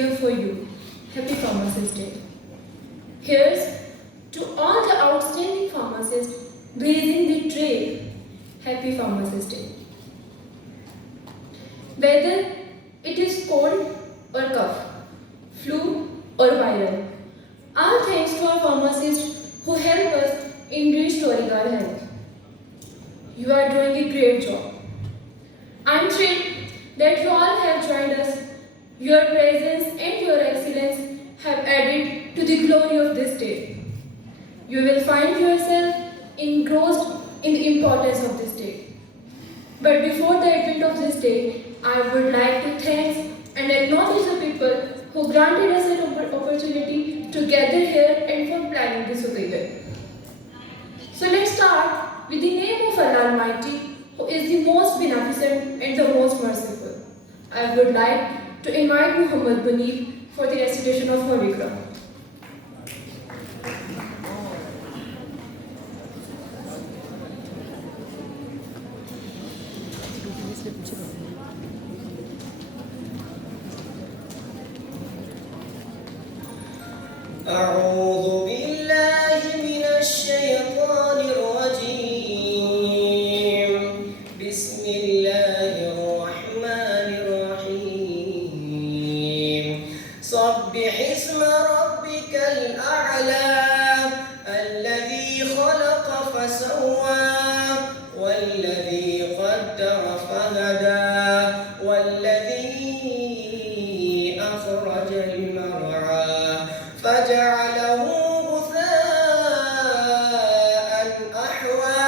here for you. Happy Pharmacist Day. Here's to all the outstanding pharmacists blazing the trail. Happy Pharmacist Day. Whether it is cold or cough, flu or viral, all thanks to our pharmacists who help us in restoring our health. You are doing a great job. I'm thrilled that you all have joined us. Your presence and your excellence have added to the glory of this day. You will find yourself engrossed in the importance of this day. But before the advent of this day, I would like to thank and acknowledge the people who granted us an opportunity to gather here and for planning this occasion. So let's start with the name of Allah Almighty, who is the most beneficent and the most merciful. I would like to invite Muhammad Bunif for the recitation of Holy Quran. أعوذ بالله من الشيطان الرجيم بسم الله الرحمن الرحيم سبح اسم ربك الأعلى الذي خلق فسوى والذي قدر فهدى والذي أخرج المرعى فجعله غثاء أحوى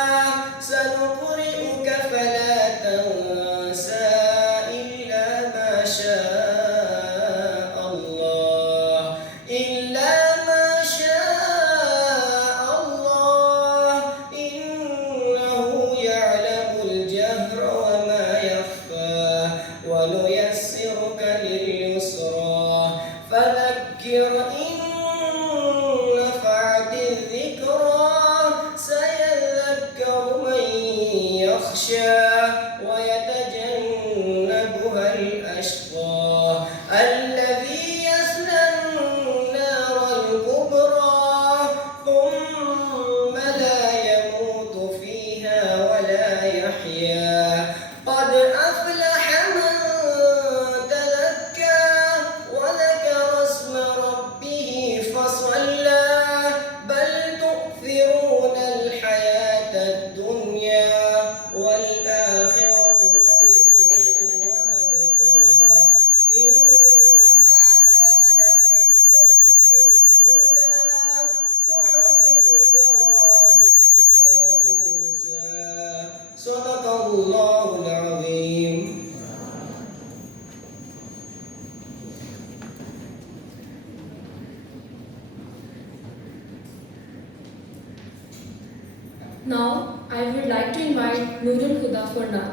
سنقرئك فلا تنسى إلا ما شاء الله إنه يعلم الجهر وما يخفى ونيسرك لليسرى فذكر إن نفعت الذكرى سيذكر من يخشى ويتجنبها الأشقى الذي يصلى النار الكبرى ثم لا يموت فيها ولا يحيا قد أفلح من تزكى وذكر اسم ربه فصلى بل تؤثرون الحياة الدنيا والآخرة خير وأبقى إن هذا لفي الصحف الأولى صحف إبراهيم وموسى صدق الله العظيم. Now, I would like to invite Nurul Huda for now.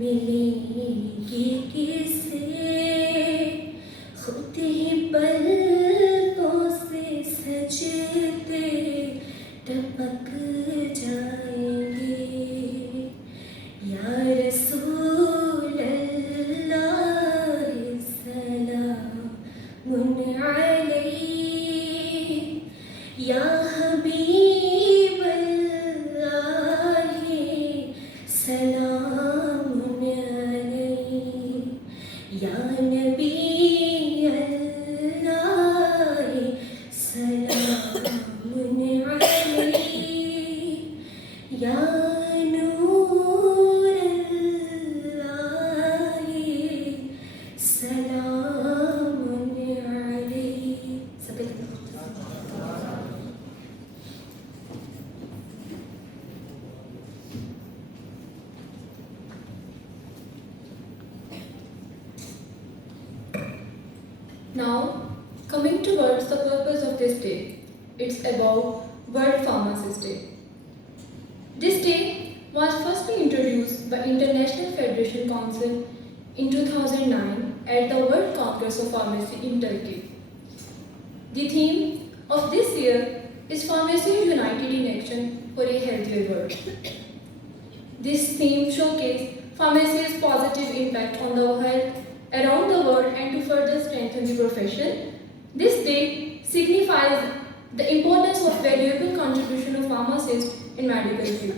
ملیں گے کسے خود ہی پلکوں سے سجدے ٹپک جائیں گے یا رسول اللہ سلام علیہ یا حبیب اللہ سلام علیہ یا نبی اللہ سلام علیہ یا نور اللہ سلام علیہ. سب Now, coming towards the purpose of this day, it's about World Pharmacist Day. This day was firstly introduced by International Federation Council in 2009 at the World Congress of Pharmacy in Turkey. The theme of this year is Pharmacy United in Action for a Healthier World. This theme showcases pharmacy's positive impact on the health around the world and to further strengthen the profession. This day signifies the importance of valuable contribution of pharmacists in medical field.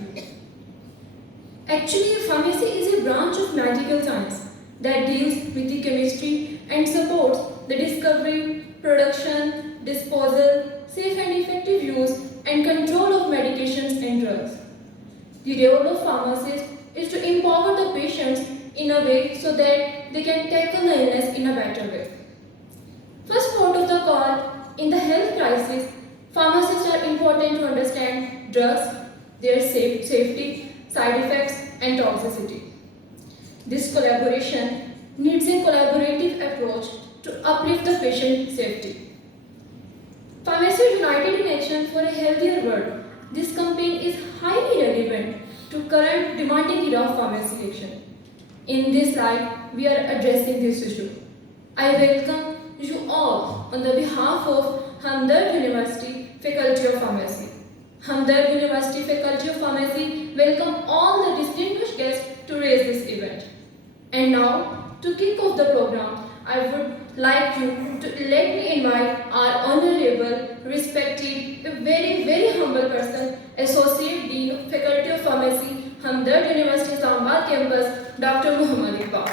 Actually, pharmacy is a branch of medical science that deals with the chemistry and supports the discovery, production, disposal, safe and effective use and control of medications and drugs. The role of pharmacists is to empower the patients in a way so that they can tackle the illness in a better way. First port of the call, in the health crisis, pharmacists are important to understand drugs, their safety, side effects and toxicity. This collaboration needs a collaborative approach to uplift the patient safety. Pharmacy United in Action for a Healthier World. This campaign is highly relevant to current demanding era of pharmacy action. In this light, we are addressing this issue. I welcome you all on the behalf of Hamdard University Faculty of Pharmacy. Hamdard University Faculty of Pharmacy welcome all the distinguished guests to raise this event. And now, to kick off the program, I would like you to let me invite our honorable, respected, a very humble person, Associate Dean, Faculty of Pharmacy, Hamdard University Islamabad campus, Dr. Muhammad Iqbal.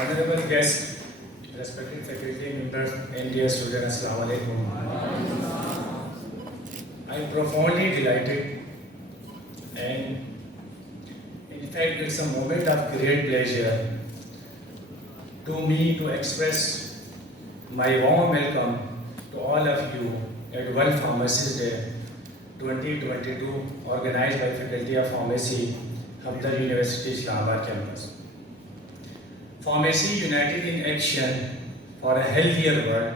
Honorable guests, respected faculty members, and dear students, Assalamu alaikum. I am profoundly delighted, and in fact it's a moment of great pleasure to me to express my warm welcome to all of you at World Pharmacist Day 2022 organized by Faculty of Pharmacy, Hamdard University Islamabad campus. Pharmacy United in Action for a Healthier World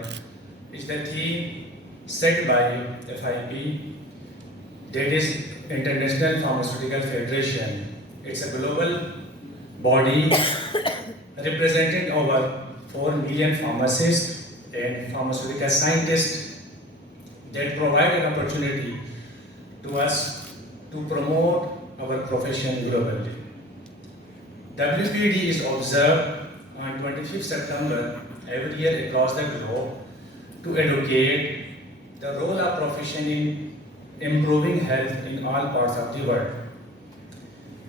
is the theme set by FIP, that is International Pharmaceutical Federation. It's a global body representing over 4 million pharmacists and pharmaceutical scientists that provide an opportunity to us to promote our profession globally. WPD is observed on 25th September every year across the globe to educate the role of profession in improving health in all parts of the world.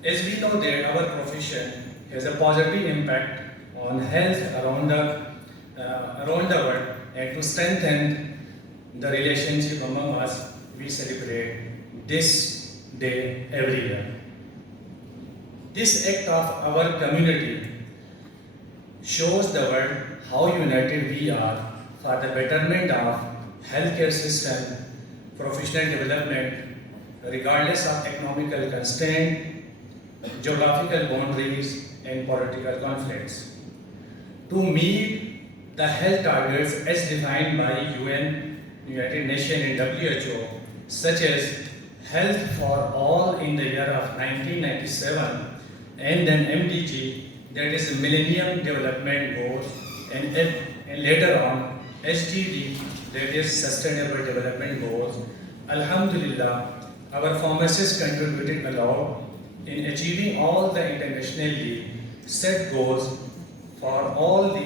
As we know that our profession has a positive impact on health around the world, and to strengthen the relationship among us, we celebrate this day every year. This act of our community shows the world how united we are for the betterment of healthcare system professional development regardless of economical constraint, geographical boundaries, and political conflicts. To meet the health targets as defined by UN, United Nations, and WHO, such as Health for All in the year of 1997, and then MDG, that is Millennium Development Goals, and later on SDG, that is Sustainable Development Goals. Alhamdulillah, our pharmacists contributed a lot in achieving all the internationally set goals for all the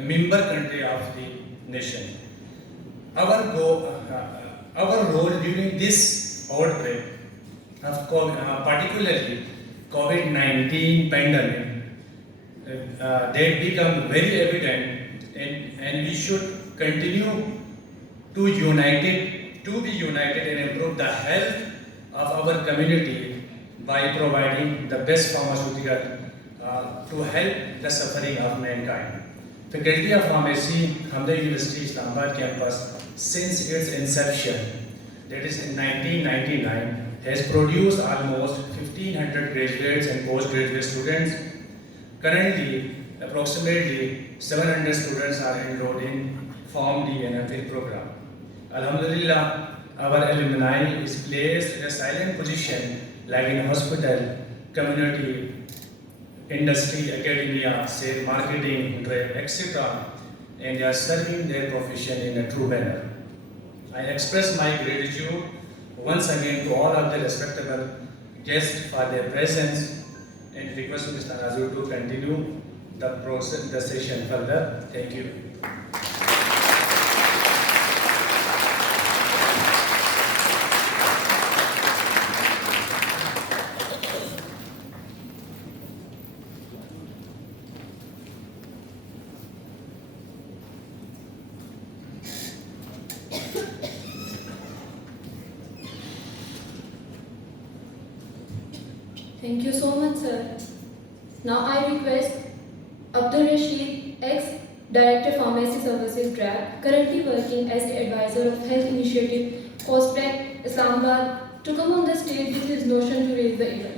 member country of the nation. Our role during this outbreak of particularly COVID-19 pandemic, they become very evident, and we should continue to be united and improve the health of our community by providing the best pharmaceutical to help the suffering of mankind. Faculty of Pharmacy, Hamda University, Islamabad campus, since its inception, that is in 1999, has produced almost 1,500 graduates and postgraduate students. Currently, approximately 700 students are enrolled in PharmD and MPhil program. Alhamdulillah, our alumni is placed in a silent position like in hospital, community, industry, academia, sales, marketing, trade, etc. And they are serving their profession in a true manner. I express my gratitude once again to all of the respectable guests for their presence and request Mr. Nazir to continue the session further. Thank you. Thank you so much, sir. Now I request Abdul Rashid, ex-Director Pharmacy Services DRAP, currently working as the advisor of Health Initiative, COSPREC, Islamabad, to come on the stage with his notion to raise the event.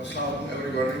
Assalamu alaikum everybody.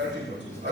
30%,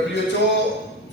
WHO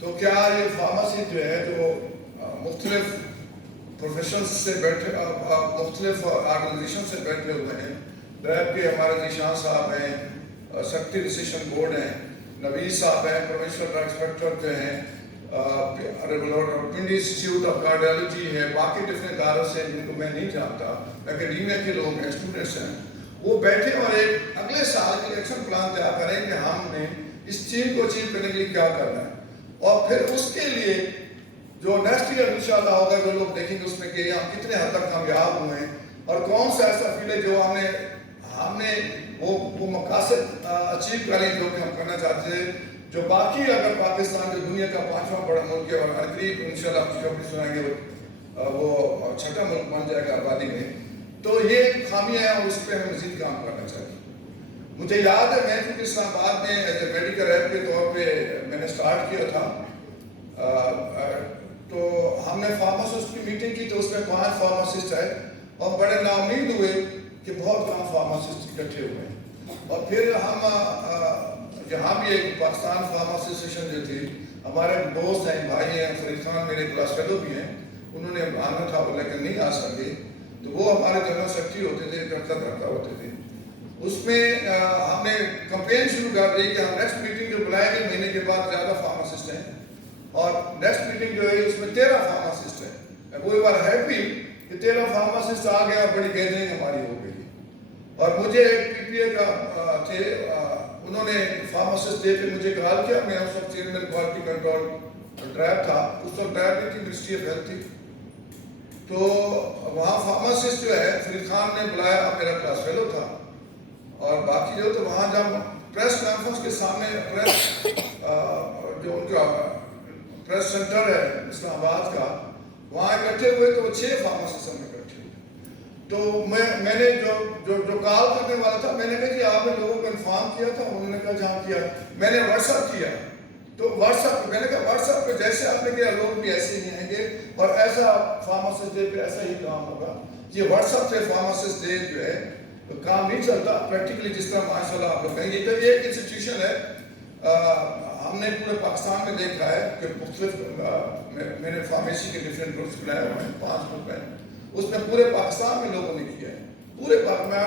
تو کیا یہ pharmacy جو ہے جو مختلف professions سے بیٹھے مختلف آرگنائزیشن سے بیٹھے ہوئے ہیں، ڈرائب کے ہمارے ذیشان صاحب ہیں، سیکٹری ڈسیشن بورڈ ہیں، نویز صاحب ہیں، پروونشل ڈرگ انسپیکٹر جو ہیں، پنڈی انسٹیٹیوٹ آف کارڈیالوجی ہے، باقی ڈفرینٹ اداروں سے جن کو میں نہیں جانتا، اکیڈیمیا کے لوگ ہیں، اسٹوڈنٹس ہیں، وہ بیٹھے اور ایک اگلے سال کی ایکشن پلان تیار کریں کہ ہم نے اس چیز کو اچیو کرنے کے لیے کیا کرنا ہے، اور پھر اس کے لیے جو نیکسٹ ایئر انشاءاللہ ہوگا جو لوگ دیکھیں گے اس میں کہ ہم کتنے حد تک کامیاب ہوئے ہیں اور کون سا ایسا فیلڈ ہے جو ہم نے وہ مقاصد اچیو کریں جو کہ ہم کرنا چاہتے تھے، جو باقی اگر پاکستان جو دنیا کا 5واں بڑا ملک ہے اور قریب انشاءاللہ خوشخبری سنائیں گے وہ 6واں ملک بن جائے گا آبادی میں، تو یہ خامیاں ہیں اور اس پہ ہمیں مزید کام کرنا چاہیے۔ مجھے یاد ہے میں چونکہ اسلام آباد میں ایز اے میڈیکل ریپ کے طور پہ میں نے سٹارٹ کیا تھا، تو ہم نے فارماسسٹ کی میٹنگ کی تو اس میں 5 فارماسسٹ آئے اور بڑے نا امید ہوئے کہ بہت کم فارماسسٹ اکٹھے ہوئے ہیں، اور پھر ہم یہاں بھی ایک پاکستان فارماسسٹ ایسوسیشن جو تھی، ہمارے دوست ہیں بھائی ہیں، فرید خان میرے کلاس فیلو بھی ہیں، انہوں نے آنا تھا لیکن نہیں آ سکے، تو وہ ہمارے جنرل سیکرٹری ہوتے تھے، کرتا ہوتے تھے۔ اس میں ہم نے کمپین شروع کر دی کہ ہم نیکسٹ میٹنگ جو بلائیں گے مہینے کے بعد زیادہ فارماسسٹ ہیں، اور نیکسٹ میٹنگ جو ہے اس میں 13 فارماسسٹ ہیں۔ وہ بار ہیپی کہ 13 فارماسسٹ آ گئے اور بڑی گیدرنگ ہماری ہو گئی، اور مجھے پی پی اے کا تھے، انہوں نے فارماسسٹ ڈے پہ مجھے کال کیا، میں اس وقت چیئرمین کوالٹی کنٹرول ڈرائب تھا، اس وقت ڈرائب نہیں تھی، منسٹری آف ہیلتھ تھی، تو وہاں فارماسسٹ جو ہے فرید خان نے بلایا، میرا کلاس فیلو تھا، اور باقی جو تو وہاں جب پریس کانفرنس کے سامنے جو ان کا پریس سینٹر ہے اسلام آباد کا، وہاں اکٹھے ہوئے تو وہ 6 فارماسسٹ ہم اکٹھے ہوئے، تو میں نے جو کال کرنے والا تھا میں نے کہا کہ آپ نے لوگوں کو انفارم کیا تھا، انہوں نے کہا جہاں کیا، میں نے واٹس ایپ کیا، تو واٹس ایپ میں نے کہا واٹس ایپ پہ جیسے آپ نے کیا لوگ بھی ایسے ہی آئیں گے اور ایسا فارماسسٹ ڈے پہ ایسا ہی کام ہوگا۔ یہ واٹس ایپ پہ فارماسسٹ ڈے جو ہے کام نہیں چلتا پریکٹیکلی، جس طرح ماشاء اللہ آپ لوگ کہیں گے، تو یہ ایک انسٹیٹیوشن ہے، ہم نے پورے پاکستان میں دیکھا ہے کہ مختلف میں نے فارمیسی کے ڈفرینٹ گروپس بنائے ہوئے ہیں، 5 گروپ ہیں، اس میں پورے پاکستان میں لوگوں نے کیا ہے، پورے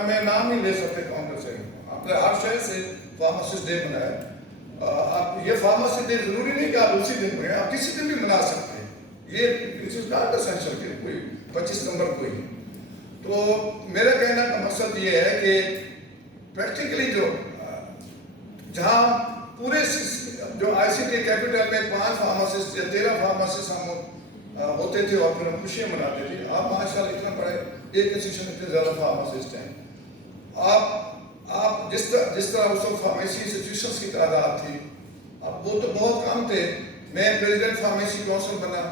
میں نام نہیں لے سکتے کون سے، آپ نے ہر شہر سے فارماسسٹ ڈے منایا۔ آپ یہ فارماسسٹ ڈے ضروری نہیں کہ آپ اسی دن منائیں، آپ کسی دن بھی منا سکتے ہیں، یہ اٹ از ناٹ اسینشل کہ کوئی 25 نمبر کوئی۔ تو میرا کہنا کا مقصد یہ ہے کہ پریکٹیکلی جو جہاں پورے جو آئی سی ٹی کیپٹل میں 5 فارماسسٹ یا 13 فارماسسٹ ہم ہوتے تھے اور پھر ہم خوشیاں مناتے تھے، آپ ماشاءاللہ اتنا پڑے ایک انسٹیٹیوشن اتنے زیادہ فارماسسٹ ہیں، آپ جس طرح اس وقت فارمیسی انسٹیٹیوشنس کی تعداد تھی، اب وہ تو بہت کم تھے، میں پریزیڈنٹ فارمیسی کونسل بنا،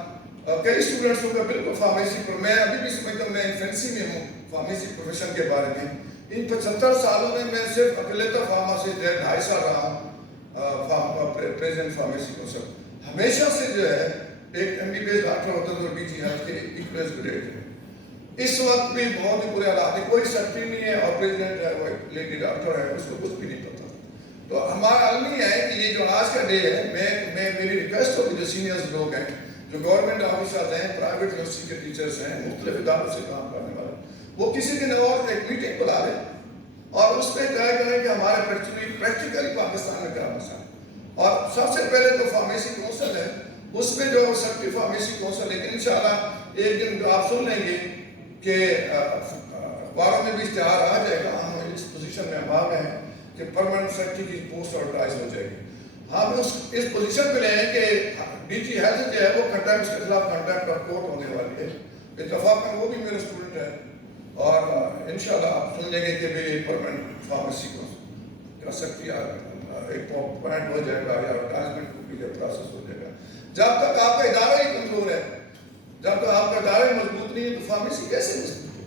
کئی اسٹوڈنٹس ہو گئے بالکل فارمیسی پر، میں ابھی بھی سمجھتا ہوں میں انفینسی میں ہوں فارمیسی پروفیشن کے بارے میں، ان 75 سالوں میں میں صرف اکیلے فارماسسٹ 2.5 سال رہا ہوں پریزیڈنٹ فارمیسی کونسل، ہمیشہ سے جو ہے ایک M B B S doctor ہوتا تھا بی جی ہیلتھ کے ایکویس گریڈ میں، اس وقت بھی بہت ہی برے حالات ہیں، کوئی سیکرٹری نہیں ہے اور پریزیڈنٹ ہے وہ ایک لیڈی ڈاکٹر ہے، اس کو کچھ بھی نہیں پتا، تو ہمارا علم یہ ہے کہ یہ جو آج کا ڈے ہے، میری ریکویسٹ ہوگی جو سینئرز لوگ ہیں، جو گورنمنٹ آفیسرز ہیں، پرائیویٹ یونیورسٹی کے ٹیچرز ہیں، مختلف اداروں سے کام کرنے والے، وہ کسی دن اور ایک میٹنگ بلا لیں اور اس پہ طے کریں کہ ہمارے پریکٹیکلی پاکستان میں کیا مسئلہ ہے، اور سب سے پہلے تو فارمیسی کونسل ہے، اس میں جو سیکٹری فارمیسی کونسل، لیکن انشاءاللہ ایک دن آپ سن لیں گے کہ اخباروں میں بھی اشتہار آ جائے گا، ہم اس پوزیشن میں ہم آ گئے ہیں کہ پرماننٹ سیکرٹری کی پوسٹ ایڈورٹائز ہو جائے گی، ہم اس پوزیشن پہ لے ہیں کہ ڈی جی ہیلتھ جو ہے وہ کنٹیکٹ کے خلاف کنٹیکٹ اور کورٹ ہونے والی ہے، اتفاقاً وہ بھی میرے اسٹوڈنٹ ہے، اور انشاءاللہ آپ سن لیں گے کہ بھی پرماننٹ فارمیسی کو کر سکتی ہے، ایک پوائنٹ ہو جائے گا یا ایڈورٹائزمنٹ کو بھی پروسیس ہو جائے گا، جب تک آپ کا ادارہ ہی کمزور ہے، جب تک آپ کا ادارہ مضبوط نہیں ہے تو فارمیسی کیسے مضبوط ہے،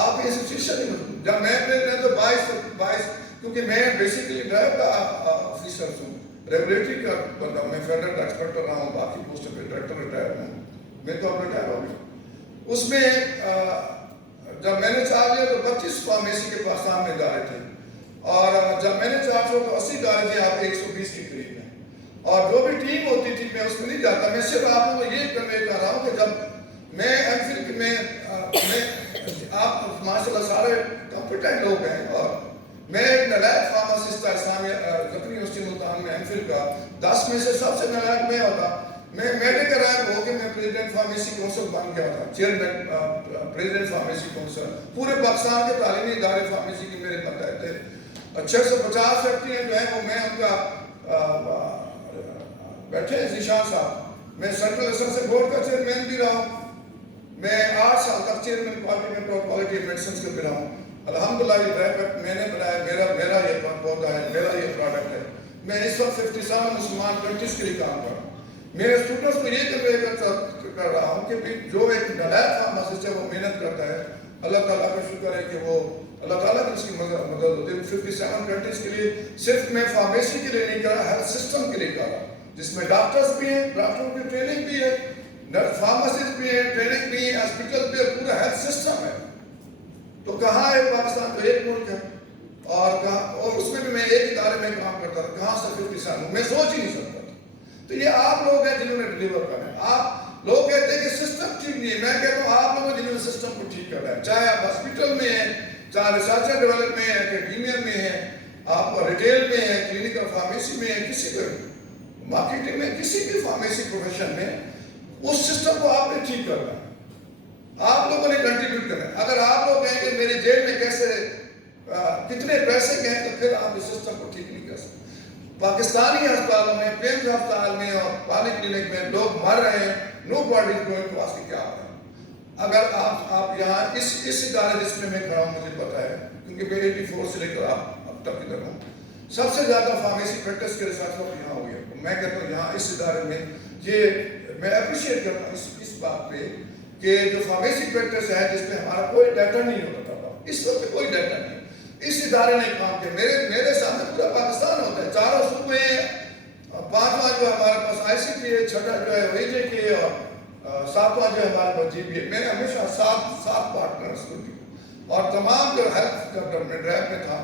آپ کی انسٹیٹیوشن ہی مضبوط، جب میں پریزیڈنٹ تو 22 کیونکہ میں بیسیکلی ڈرائیو کا آفیسر ہوں، ریگولیٹری کا بندہ، میں فیڈرل ڈرگ انسپیکٹر رہا ہوں، باقی پوسٹ پہ ڈائریکٹر ریٹائر ہوں، میں تو اب ریٹائر ہو گیا، اس میں جب میں نے چارج لیا تو 25 فارمیسی کے پاکستان میں ادارے تھے، اور جب میں نے چارج ہوا تو 80 ادارے تھے، آپ 120 کے قریب ہیں، اور جو بھی ٹیم ہوتی تھی میں اس میں نہیں جاتا. میں صرف آپ کو یہ کنوے کر رہا ہوں کہ جب میں ایم فل میں آپ ماشاء اللہ سارے کمپیٹنٹ لوگ ہیں, اور میں ایک نالائق فارماسسٹ تھا اسلامیہ زفری یونیورسٹی ملتان میں ایم فل کا. 10 میں سے سب سے نالائق میں ہوتا. میں میڈیکل رینک ہو کے میں پریزیڈنٹ فارمیسی کونسل بن گیا تھا, چیئرمین پریزیڈنٹ فارمیسی کونسل. پورے پاکستان کے تعلیمی ادارے فارمیسی کے میرے متحد تھے. 650 فیکٹریاں جو ہیں وہ میں ان کا بیٹھے ہیں ذیشان صاحب. میں سینٹرل لائسنس بورڈ کا چیئرمین بھی رہا ہوں. میں 8 سال تک چیئرمین کوالٹی میڈیسنس کے بھی رہا ہوں. الحمدللہ یہ ڈرائیو میں نے بنایا, میرا یہ پودا ہے, میرا یہ پروڈکٹ ہے. میں اس وقت 57 مسلمان کنٹریز کے لیے کام کر رہا ہوں. میرے اسٹوڈنٹس کو یہ کر رہا ہوں کہ جو ایک نالائق فارماسسٹ ہے وہ محنت کرتا ہے. اللہ تعالیٰ کا شکر ہے کہ وہ اللہ تعالیٰ کی اس کی مدد ہوتی ہے. 57 کنٹریز کے لیے صرف میں فارمیسی کے لیے نہیں کر رہا, ہیلتھ سسٹم کے لیے کر رہا, جس میں ڈاکٹرز بھی ہیں, ڈاکٹروں کی ٹریننگ بھی ہے, فارماسسٹ بھی ہیں, ٹریننگ بھی ہے, ہاسپٹل بھی ہے, پورا ہیلتھ سسٹم ہے. تو کہاں ہے پاکستان تو ایک ملک ہے, اور اس میں بھی میں ایک ادارے میں کام کرتا تھا. کہاں سے 57 ہوں, میں سوچ ہی نہیں سکتا. تو یہ آپ لوگ ہیں جنہوں نے ڈیلیور کرنا ہے. آپ لوگ کہتے ہیں کہ سسٹم ٹھیک نہیں ہے. میں کہتا ہوں آپ لوگوں جنہوں نے سسٹم کو ٹھیک کرنا ہے, چاہے آپ ہاسپٹل میں ہیں, چاہے ریسرچ اینڈ ڈیولپمنٹ میں ہیں, اکیڈیمیا میں ہیں, آپ ریٹیل میں ہیں, کلینکل فارمیسی میں ہیں, کسی بھی مارکیٹنگ میں, کسی بھی فارمیسی پروفیشن میں, اس سسٹم کو آپ نے ٹھیک کرنا ہے. آپ لوگوں نے کنٹریبیوٹ کرنا ہے. اگر آپ لوگ کہیں کہ میرے جیب میں کیسے کتنے پیسے گئے, تو پھر آپ اس سسٹم کو ٹھیک نہیں کر سکتے. پاکستانی ہسپتالوں میں, پیمز ہسپتال میں اور پالی کلینک میں لوگ مر رہے ہیں. Nobody is going to ask کیا ہو رہا ہے. اگر آپ یہاں اس ادارے جس میں کھڑا ہوں, مجھے پتا ہے کیونکہ میں 84 سے لے کر اب تک ادھر ہوں, سب سے زیادہ فارمیسی پریکٹس کے ریسرچ ورک یہاں ہو گیا. میں کہتا ہوں یہاں اس ادارے میں یہ میں اپریشیٹ کرتا ہوں اس بات پہ کہ جو فارمیسی پریکٹس ہے جس میں ہمارا کوئی ڈیٹا نہیں ہوتا تھا, اس وقت کوئی ڈیٹا نہیں. اس ادارے نے کام کیا. میرے سامنے پورا پاکستان ہوتا ہے, چاروں صوبے ہیں, 5واں جو ہمارے پاس آئی سی پی ہے, 6ٹھا جو ہے وی جے کے, اور 7واں جو ہے ہمارے پاس جی پی ہے. میں نے ہمیشہ 7 پارٹنرس کو دی, اور تمام جو ہیلتھ ڈپارٹمنٹ ریپ میں تھا.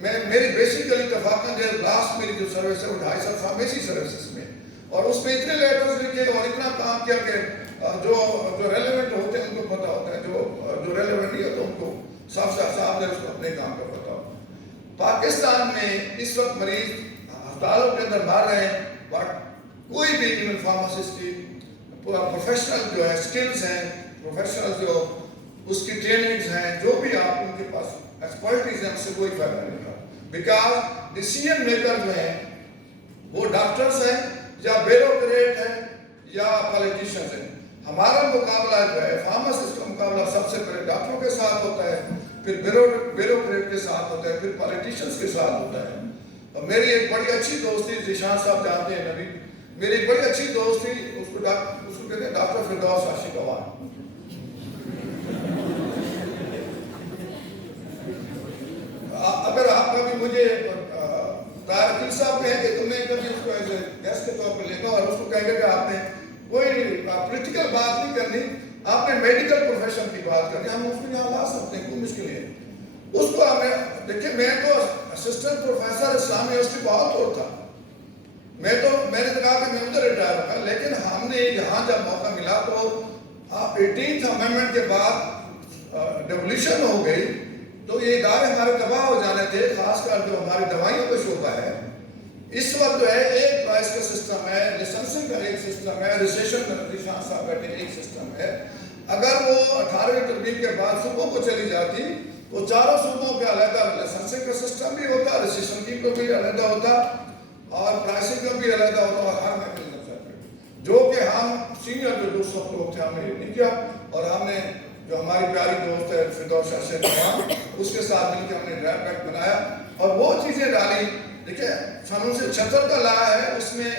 میری بیسیکلی اتفاقاً جو لاسٹ میری جو سروس ہے وہ 2.5 سال فارمیسی سروسز میں, اور اس میں اتنے لیٹرز لکھے اور اتنا کام کیا کہ جو ریلیونٹ ہوتے ہیں ان کو پتہ ہوتا ہے, جو ریلیونٹ نہیں ہوتا ان کو صاف نے اس کو اپنے کام کا پتہ ہوتا. پاکستان میں اس وقت مریض ہسپتالوں کے اندر مر رہے ہیں, بٹ کوئی بھی ایون فارماسسٹ کی پروفیشنل جو ہے اسکلز ہیں, پروفیشنل جو اس کی ٹریننگز ہیں, جو بھی آپ ان کے پاس ایکسپرٹیز ہیں, اس سے کوئی فائدہ نہیں ہوتا. بیکاز ڈیسیژن میکر جو ہیں وہ ڈاکٹرز ہیں یا بیوروکریٹ ہیں یا پالیٹیشنز ہیں. ہمارا مقابلہ جو ہے فارماسسٹ کا مقابلہ سب سے پہلے ڈاکٹروں کے ساتھ ہوتا ہے, پھر بیوروکریٹ کے ساتھ ہوتا ہے, پھر پالیٹیشنز کے ساتھ ہوتا ہے. اور میری ایک بڑی اچھی دوست تھی, ذیشان صاحب جانتے ہیں نبی, میری ایک بڑی اچھی دوست تھی, اس کو کہتے ہیں ڈاکٹر فردوس عاشق عوان. اگر آپ کبھی مجھے طاہر صاحب کہیں کہ تمہیں کبھی اس کو ایسے گیسٹ کے طور پر لے گا اور اس کو کہیں گے کہ آپ نے کوئی پولیٹیکل بات نہیں کرنی, آپ نے میڈیکل پروفیشن کی بات کرنی, ہم اس کو یہاں لا سکتے ہیں, کوئی مشکل ہے. اس کو ہمیں دیکھیں, میں تو اسسٹنٹ پروفیسر اسلامی یونیورسٹی بہت دور تھا, میں نے کہا کہ میں ادھر ریٹائر ہوگا, لیکن ہم نے یہاں جب موقع ملا تو 18th امینڈمنٹ کے بعد ڈیولیشن ہو گئی, تو یہ ادارے ہمارے تباہ ہو جانے تھے, خاص کر جو ہماری دوائیوں کا شعبہ ہے. اس وقت جو ہے ایک پرائس کا سسٹم ہے, لائسنسنگ کا ایک سسٹم ہے, رجسٹریشن ذیشان صاحب بیٹھے ایک سسٹم ہے. اگر وہ 18ویں ترمیم کے بعد صوبوں کو چلی جاتی تو چاروں صوبوں کے علیحدہ لائسنسنگ کا سسٹم بھی ہوتا, رجسٹریشن کی کو بھی علیحدہ ہوتا, اور پرائسنگ کا بھی علیحدہ ہوتا, اور ہر میکنزم سیپریٹ. جو کہ ہم سینئر جو 200 لوگ تھے, ہم نے یہ نہیں کیا, اور ہم نے جو ہماری پیاری دوست ہے فردوس عاشق عوان, اس کے ساتھ مل کے ہم نے ڈرائیو پیک بنایا اور وہ چیزیں ڈالی. دیکھیں سن 1976 کا لا ہے, اس میں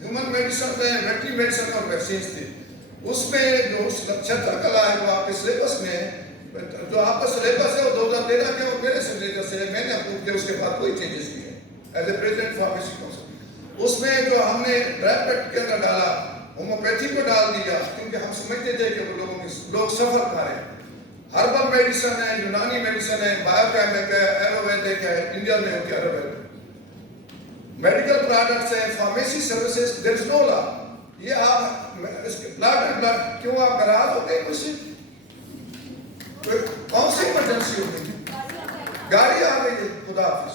ہیومن میڈیسن ہے, ویٹری میڈیسن اور ویکسینز تھی. اس میں جو 76 کا لا ہے وہ آپ کے سلیبس میں, جو آپ کا سلیبس ہے وہ 2013 کے, وہ میرے سلیبس ہے, میں نے اپروو کیا, اس کے بعد کوئی چینجز نہیں ہے as a president pharmacy council. اس میں جو ہم نے ڈرائیو پیک کے اندر ڈالا, ہوموپیتھی کو ڈال دیا, کیونکہ ہم سمجھتے تھے کہ وہ لوگ سفر کر رہے ہیں. ہربل میڈیسن ہے, یونانی میڈیسن ہے, بایو کیمک ہے, ایلوویدک ہے, انڈیا میں ہوتی ہے ایلوویدک. میڈیکل پروڈکٹس ہیں, فارمیسی سروسز, دیر از نو لا. یہ آپ اس کے بلڈ کیوں آپ ناراض ہو گئے؟ مجھ سے کون سی ایمرجنسی ہو گئی؟ گاڑی آ گئی ہے، خدا حافظ.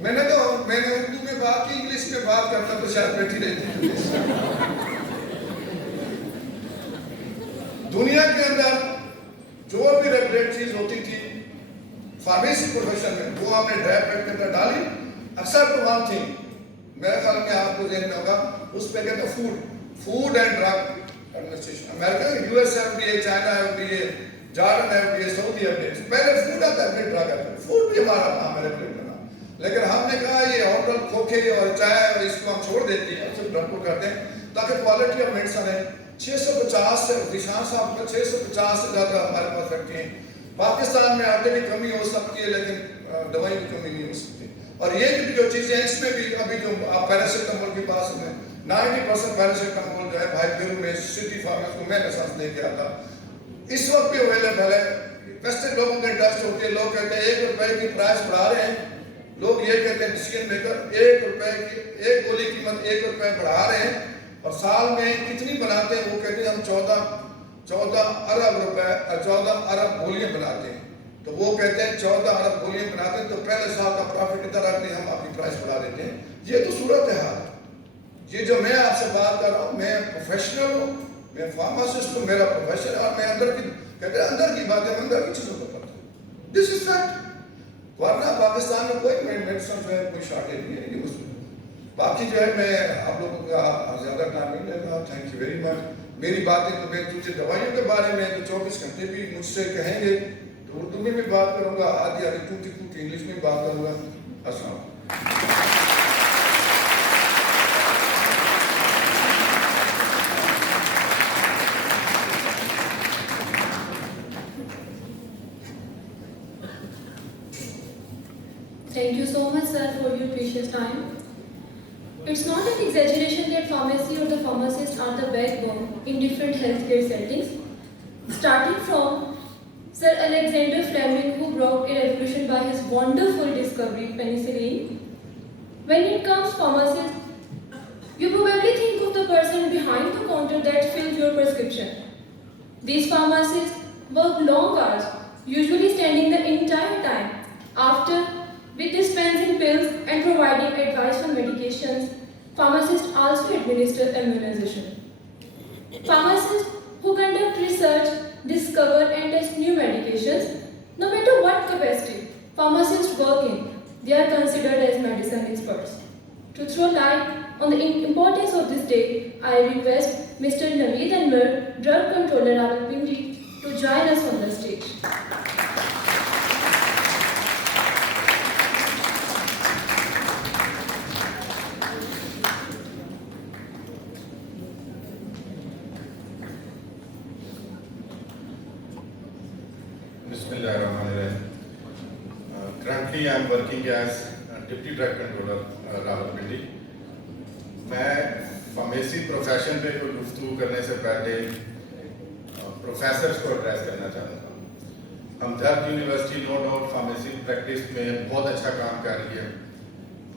میں نے اردو میں بات کی، انگلش میں بات کرتا تو شاید بیٹھی رہتی. دنیا کے اندر جو بھی ریگولیٹریز ہوتی تھی فارمیسی پروفیشن میں، وہ ہم نے ڈرائیو ایکٹ کے اندر ڈالی. اکثر تو وہاں تھی، میرے خیال میں آپ کو ذہن میں ہوگا، اس پہ کہتے ہیں فوڈ اینڈ ڈرگ ایڈمنسٹریشن. امریکہ، U S F D A, China F D A, Jordan F D A, Saudi F D A. پہلے فوڈ آتا ہے، پھر ڈرگ آتا ہے. فوڈ بھی ہمارا کام ہے ریگولیٹ کرنا، لیکن ہم نے کہا یہ ہوٹل کھوکھے اور چائے اور اس کو ہم چھوڑ دیتے ہیں، صرف ڈرگ کو کرتے ہیں تاکہ کوالٹی آف میڈیسن ہے. 650 سے نشان صاحب کو 650 سے زیادہ ہمارے پاس رکھے ہیں. پاکستان میں آٹے کی کمی ہو سکتی ہے لیکن دوائی کی کمی نہیں ہو سکتی. اور یہ بھی جو چیزیں ہیں اس میں بھی ابھی جو آپ پیراسیٹامول کی بات سنیں، 90% پیراسیٹامول جو ہے بھائی پیرو میں سٹی فارمیس کو میں لائسنس دے کے آتا اس وقت بھی اویلیبل ہے. ویسٹرن لوگوں کے انٹرسٹ ہوتے ہیں، لوگ کہتے ہیں 1 روپے کی پرائس بڑھا رہے ہیں. لوگ یہ کہتے ہیں ڈیسیژن میکر 1 روپے کی ایک گولی قیمت 1 روپے بڑھا رہے ہیں اور سال میں کتنی بناتے ہیں؟ وہ کہتے ہیں ہم 14 ارب روپے 14 ارب گولیاں بناتے ہیں. تو وہ کہتے ہیں 14 ارب گولیاں بناتے ہیں تو پہلے سال کا پروفٹ اتنا رکھتے ہیں، ہم اپنی پرائس بڑھا دیتے ہیں. یہ تو صورت حال ہے. یہ جو میں آپ سے بات کر رہا ہوں، میں پروفیشنل ہوں، میں فارماسسٹ ہوں، میرا پروفیشن ہے، اور میں اندر کی کہتے ہیں اندر کی باتیں اندر کی چیزوں کو کرتا ہوں. دس از فیکٹ. ورنہ پاکستان میں کوئی میڈیسن جو ہے کوئی شارٹیج نہیں ہے. یہ باقی جو ہے میں آپ لوگوں کا زیادہ ٹائم نہیں لے رہا. Thank you very much. میری باتیں تو میں تجھے دوائیوں کے بارے میں تو 24 گھنٹے بھی مجھ سے کہیں گے تو اردو میں بھی بات کروں گا، آدھی ٹوٹی انگلش میں بات کروں گا. السلام علیکم. Thank you so much, sir, for your precious time. It's not an exaggeration that pharmacy or the pharmacist are the backbone in different healthcare settings. Starting from Sir Alexander Fleming, who brought a revolution by his wonderful discovery, penicillin. When it comes pharmacist, you probably think of the person behind the counter that fills your prescription. These pharmacists work long hours, usually standing the entire time. After with dispensing pills and providing advice on medications, pharmacists also administer immunization. Pharmacists who conduct research, discover and test new medications, no matter what capacity pharmacists work in, they are considered as medicine experts. To throw light on the importance of this day, I request Mr. Naveed Anwar, Drug Controller Rawalpindi, to join us on the stage. Currently, I am working as Deputy Drug Controller Rawalpindi. میں pharmacy profession پہ کوئی گفتگو کرنے سے پہلے professors کو address کرنا چاہتا ہوں. ہم درد university no doubt pharmacy practice میں بہت اچھا کام کر رہی ہے.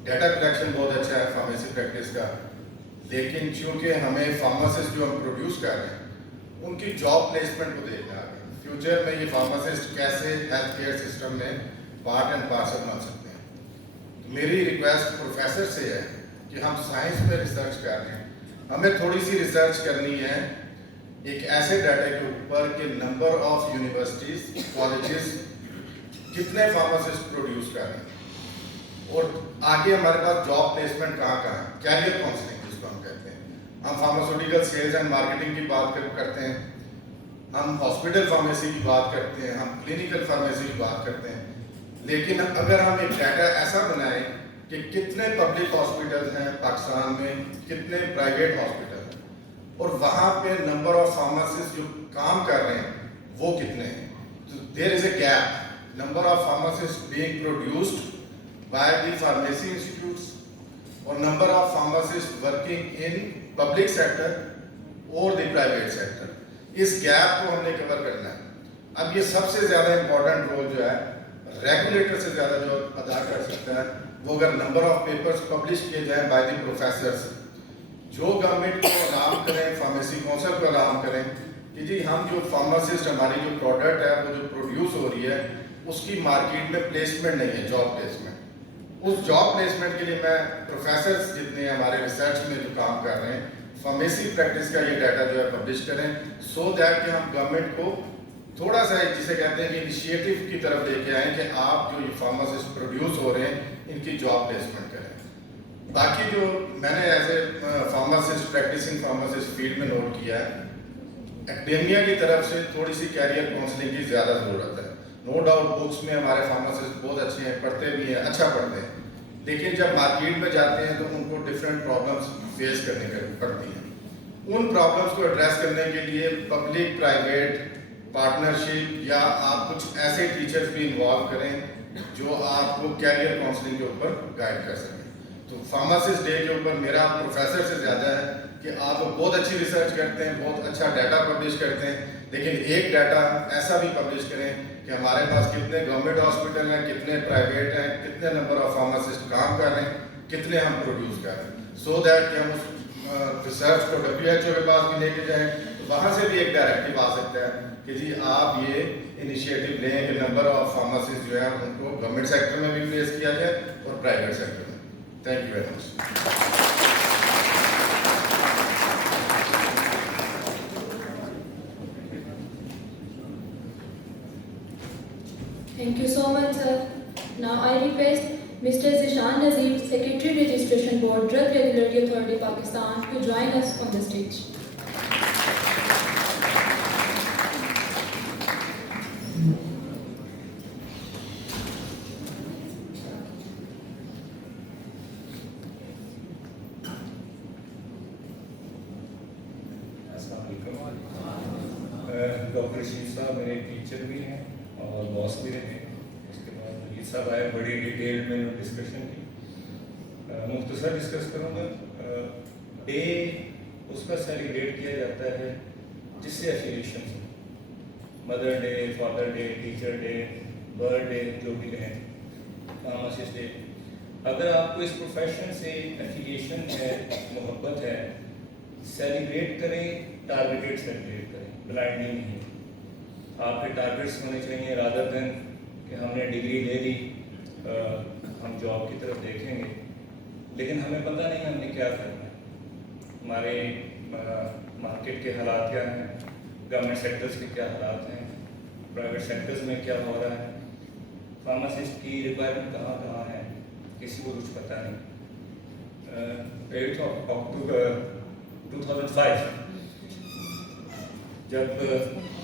ڈیٹا کلیکشن بہت اچھا ہے فارمیسی پریکٹس کا، لیکن چونکہ ہمیں فارماسسٹ جو ہم پروڈیوس کر رہے ہیں ان کی جاب پلیسمنٹ کو دیکھنا ہے. فیوچر میں یہ فارماسسٹ کیسے ہیلتھ کیئر سسٹم میں پارٹ اینڈ پارسل بن سکتے ہیں. میری ریکویسٹ پروفیسر سے ہے کہ ہم سائنس میں ریسرچ کر رہے ہیں، ہمیں تھوڑی سی ریسرچ کرنی ہے ایک ایسے ڈیٹا کے اوپر کہ نمبر آف یونیورسٹیز کالجز کتنے فارماسسٹ پروڈیوس کر رہے ہیں اور آگے ہمارے پاس جاب پلیسمنٹ کہاں کہاں ہے. کیریئر کاؤنسلنگ جس کو ہم کہتے ہیں. ہم فارماسیوٹیکل سیلز اینڈ مارکیٹنگ کی بات کرتے ہیں، ہم ہاسپٹل فارمیسی کی بات کرتے ہیں، ہم کلینکل فارمیسی کی بات کرتے ہیں. لیکن اگر ہم ایک ڈیٹا ایسا بنائیں کہ کتنے پبلک ہاسپٹل ہیں پاکستان میں، کتنے پرائیویٹ ہاسپٹل ہیں اور وہاں پہ نمبر آف فارماسسٹ جو کام کر رہے ہیں وہ کتنے ہیں. There is a gap. Number of pharmacist being produced by the pharmacy institutes اور number of pharmacist working in public sector اور دی پرائیویٹ سیکٹر، اس گیپ کو ہم نے کور کرنا ہے. اب یہ سب سے زیادہ امپورٹنٹ رول جو ہے ریگولیٹر سے زیادہ جو ادا کر سکتا ہے وہ اگر نمبر آف پیپرز پبلش کیے جائیں بائی دی پروفیسرز، جو گورنمنٹ کو الارم کریں، فارمیسی کونسل کو الارم کریں کہ جی ہم جو فارماسسٹ ہماری جو پروڈکٹ ہے وہ جو پروڈیوس ہو رہی ہے اس کی مارکیٹ میں پلیسمنٹ نہیں ہے، جاب پلیسمنٹ، اس جاب پلیسمنٹ کے لیے میں پروفیسرز جتنے ہمارے ریسرچ میں جو کام کر رہے ہیں فارمیسی پریکٹس کا یہ ڈیٹا جو ہے پبلش کریں، سو دیٹ کہ ہم گورنمنٹ کو تھوڑا سا جسے کہتے ہیں کہ انیشیٹو کی طرف لے کے آئیں کہ آپ جو یہ فارماسسٹ پروڈیوس ہو رہے ہیں ان کی جاب پلیسمنٹ کریں۔ باقی جو میں نے as a pharmacist practicing pharmacist field میں نوٹ کیا ہے، اکیڈیمیا کی طرف سے تھوڑی سی کیریئر کاؤنسلنگ کی زیادہ ضرورت ہے۔ نو ڈاؤٹ بکس میں ہمارے فارماسسٹ بہت اچھے ہیں، پڑھتے بھی ہیں، اچھا پڑھتے ہیں، لیکن جب مارکیٹ میں جاتے ہیں تو ان کو ڈفرینٹ پرابلمس فیس کرنے پڑتی ہیں۔ ان پرابلمس کو ایڈریس کرنے کے لیے پبلک پرائیویٹ پارٹنرشپ یا آپ کچھ ایسے ٹیچرز بھی انوالو کریں جو آپ کو کیریئر کاؤنسلنگ کے اوپر گائیڈ کر سکیں۔ تو فارماسسٹ ڈے کے اوپر میرا پروفیسر سے زیادہ ہے کہ آپ بہت اچھی ریسرچ کرتے ہیں، بہت اچھا ڈیٹا پبلش کرتے ہیں، لیکن ایک ڈیٹا ایسا بھی پبلش کریں کہ ہمارے پاس کتنے گورنمنٹ ہاسپٹل ہیں، کتنے پرائیویٹ ہیں، کتنے نمبر آف فارماسسٹ کام کر رہے ہیں، کتنے ہم پروڈیوس کر رہے ہیں، سو دیٹ کہ ہم اس ریسرچ کو WHO کے پاس بھی لے کے جائیں، تو وہاں سے بھی ایک ڈائریکٹیو آ سکتا ہے کہ جی آپ یہ انیشیٹو لیں کہ نمبر آف فارماسسٹ جو ہے ان کو گورنمنٹ سیکٹر میں بھی پلیس کیا جائے اور پرائیویٹ سیکٹر میں۔ Thank you very much. Thank you so much, sir. Now I request Mr. Zishan Nazir, Secretary Registration Board, Drug Regulatory Authority, Pakistan, to join us on the stage. السلام علیکم۔ Doctor Rashid صاحب میرے teacher بھی ہیں اور باس بھی رہے ہیں۔ اس کے بعد مجید صاحب آئے، بڑی ڈیٹیل میں ڈسکشن کی۔ مختصر ڈسکس کروں گا۔ ڈے اس کا سیلیبریٹ کیا جاتا ہے جس سے ایفیلیشن ہو، mother day, father day, teacher day, birthday, جو بھی کہیں، فارماسسٹ ڈے۔ اگر آپ کو اس پروفیشن سے ایفیلیشن ہے، محبت ہے، سیلیبریٹ کریں، ٹارگیٹڈ سیلیبریٹ کریں، بلائنڈلی نہیں۔ آپ کے ٹارگیٹس ہونے چاہیے رادر دین کہ ہم نے ڈگری لے لی، ہم جاب کی طرف دیکھیں گے، لیکن ہمیں پتہ نہیں ہم نے کیا کرنا ہے، ہمارے مارکیٹ کے حالات کیا ہیں، گورنمنٹ سیکٹرز کے کیا حالات ہیں، پرائیویٹ سیکٹرز میں کیا ہو رہا ہے، فارماسسٹ کی ریکوائرمنٹ کہاں کہاں ہے، کسی کو کچھ پتہ نہیں۔ 8 اکتوبر 2005 جب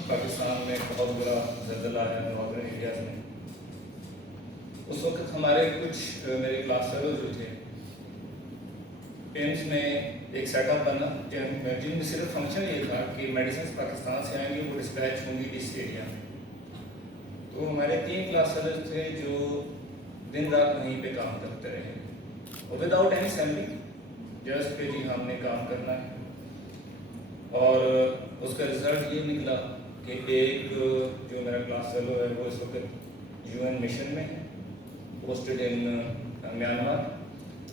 پاکستان میں بہت بڑا زلزلہ آیا نارتھرن ایریاز میں، اس وقت ہمارے کچھ میرے کلاس فیلوز جو تھے، پیمس میں ایک سیٹ اپ بنا جن میں صرف فنکشن یہ تھا کہ میڈیسنس پاکستان سے آئیں گے، وہ ڈسپیچ ہوں گی اس ایریا میں۔ تو ہمارے 3 کلاس فیلوز تھے جو دن رات وہیں پہ کام کرتے رہے اور وداؤٹ اینی سیلری، جسٹ کہ جی ہم نے کام کرنا ہے۔ اور اس کا رزلٹ یہ نکلا کہ ایک جو میرا کلاس فیلو ہے وہ اس وقت UN مشن میں ہے، پوسٹڈ ان میانمار،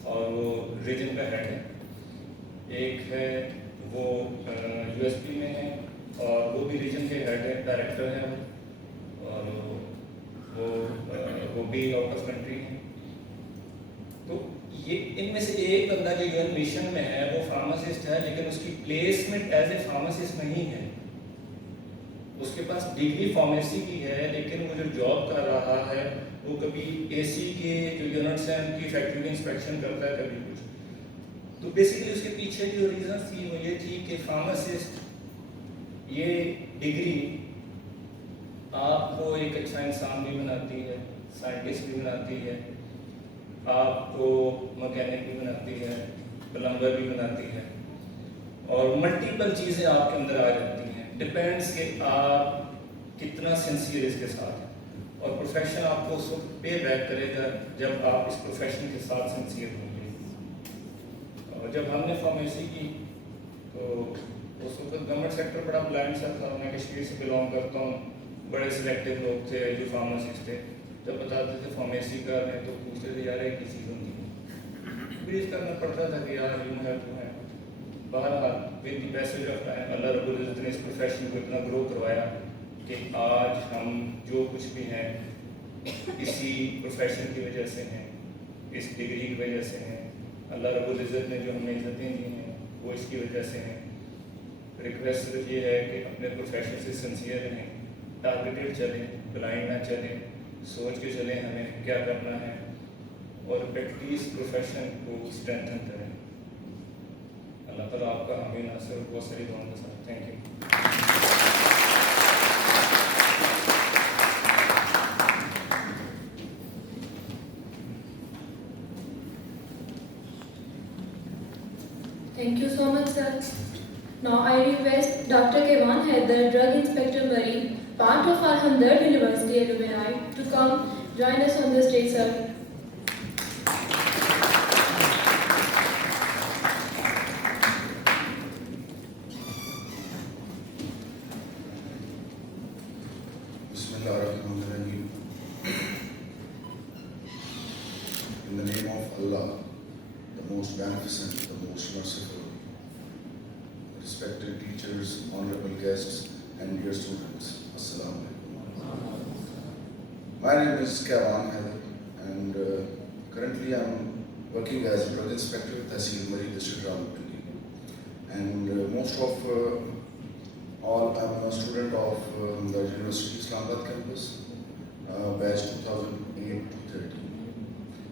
اور وہ ریجن کا ہیڈ ہے۔ ایک ہے وہ USP میں ہے اور وہ بھی ریجن کے ہیڈ ہے، ڈائریکٹر ہے اور وہ بھی آؤٹ آف کنٹری ہے۔ تو یہ ان میں سے ایک بندہ جو UN مشن میں ہے وہ فارماسسٹ ہے، لیکن اس کی پلیسمنٹ ایز اے فارماسسٹ نہیں ہے۔ اس کے پاس ڈگری فارمیسی کی ہے، لیکن وہ جو جاب کر رہا ہے وہ کبھی AC کے جو یونٹس ہیں ان کی فیکٹری کی انسپیکشن کرتا ہے، کبھی کچھ۔ تو بیسیکلی اس کے پیچھے جو ریزنس تھی وہ یہ تھی کہ فارماسسٹ یہ ڈگری آپ کو ایک اچھا انسان بھی بناتی ہے، سائنٹسٹ بھی بناتی ہے، آپ کو مکینک بھی بناتی ہے، پلمبر بھی بناتی ہے، اور ملٹیپل چیزیں آپ کے اندر آ جاتی ہیں۔ ڈپینڈس کہ آپ کتنا سنسیئر اس کے ساتھ ہیں، اور پروفیشن آپ کو اس وقت پے بیک کرے گا جب آپ اس پروفیشن کے ساتھ سنسیئر ہوں گے۔ اور جب ہم نے فارمیسی کی تو اس وقت گورنمنٹ سیکٹر بڑا بلائنڈ سا تھا۔ میں کشمیر سے بلانگ کرتا ہوں، بڑے سلیکٹیو لوگ تھے جو فارماسسٹ تھے، جب بتاتے تھے فارمیسی کا میں تو پوچھتے تھے یار ایک ہی چیز ہوتی ہے، بریف کرنا پڑتا تھا کہ یار یوں ہے تو ہے. بہرحال with the passage of time اللہ رب العزت نے اس پروفیشن کو اتنا گرو کروایا کہ آج ہم جو کچھ بھی ہیں اسی پروفیشن کی وجہ سے ہیں، اس ڈگری کی وجہ سے ہیں. اللہ رب العزت نے جو ہمیں عزتیں دی ہیں وہ اس کی وجہ سے ہیں. ریکویسٹ صرف یہ ہے کہ اپنے پروفیشن سے سنسیئر رہیں، ٹارگیٹڈ چلیں، بلائنڈ نہ چلیں، سوچ کے چلیں ہمیں کیا کرنا ہے، اور پریکٹس پروفیشن کو اسٹرینتھن کریں. اللہ تعالیٰ آپ کا ہمیں ناصر بہت ساری دعاؤں کے ساتھ. Thank you. Thank you so much, sir. Now I request Dr. Kevan Haider, Drug Inspector Murray, part of our Hamdard University alumni, to come join us on the stage, sir. Bismillahirrahmanirrahim. In the name of Allah, the most beneficent, the most merciful, respected teachers, honorable guests, and dear students, Assalamu alaikum. My name is Kevan Haider, and currently I am working as a drug inspector with Tehsil Murray District Rawalpindi. And most of all, I am a student of the University Islamabad campus, batch 2008-13.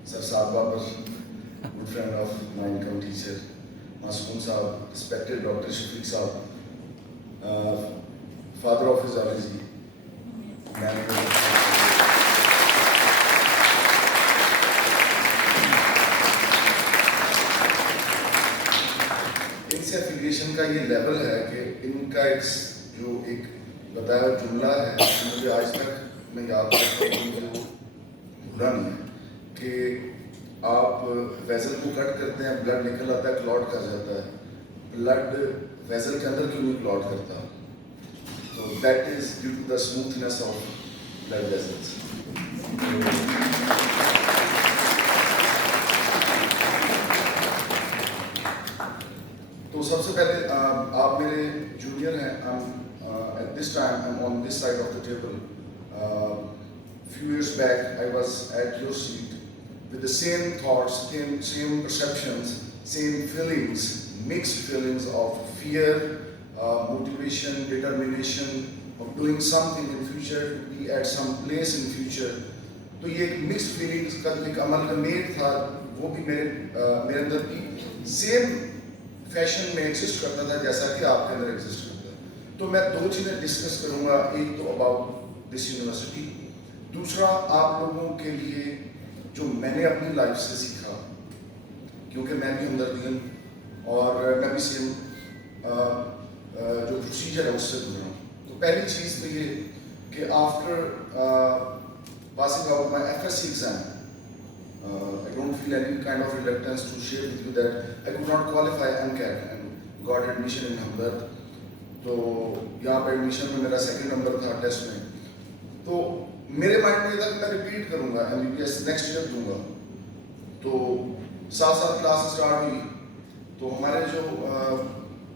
Sir Saad Babar, good friend of mine, come teacher, Masoom Saab, respected Dr. Shafiq Saab, father of his Alizi, manager. ان سے affiliation کا یہ level ہے کہ ان کا ایک جو ایک بتایا ہوا جملہ ہے مجھے آج تک میں یاد رکھتا ہوں کہ وہ بھولا نہیں ہے کہ آپ ویزل کو کٹ کرتے ہیں، بلڈ نکل آتا ہے، کلاٹ کر جاتا ہے. بلڈ ویزل کے اندر کیوں نہیں کلاٹ کرتا؟ تو that is due to the smoothness of blood vessels. تو سب سے پہلے آپ میرے جونیئر ہیں. At this time I am on this side of the table. Few years back I was at your seat with the same thoughts, same perceptions, same feelings, mixed feelings of fear, motivation, determination of doing something in future, to be at some place in future. تو یہ ایک mixed feelings کا ایک amalgamate تھا، وہ بھی میرے اندر بھی سیم فیشن میں ایگزسٹ کرتا تھا جیسا کہ آپ کے اندر ایگزسٹ کرتا ہے. تو میں دو چیزیں ڈسکس کروں گا، ایک تو اباؤٹ دس یونیورسٹی، دوسرا آپ لوگوں کے لیے جو میں نے اپنی لائف سے سیکھا، کیونکہ میں بھی ہمدردی اور میں بھی سیم جو پروسیجر ہے اس سے گزرا ہوں. تو پہلی چیز تو یہ کہ after passing out my FSC exam, I don't feel any kind of reluctance to share with you that I could not qualify MCAT and got admission in Hamdard. تو یہاں پہ ایڈمیشن میں میرا سیکنڈ نمبر تھا test میں. تو میرے mind میں یہ تھا کہ میں ریپیٹ کروں گا MBBS نیکسٹ ایئر دوں گا. تو ساتھ ساتھ کلاس اسٹارٹ ہوئی تو ہمارے جو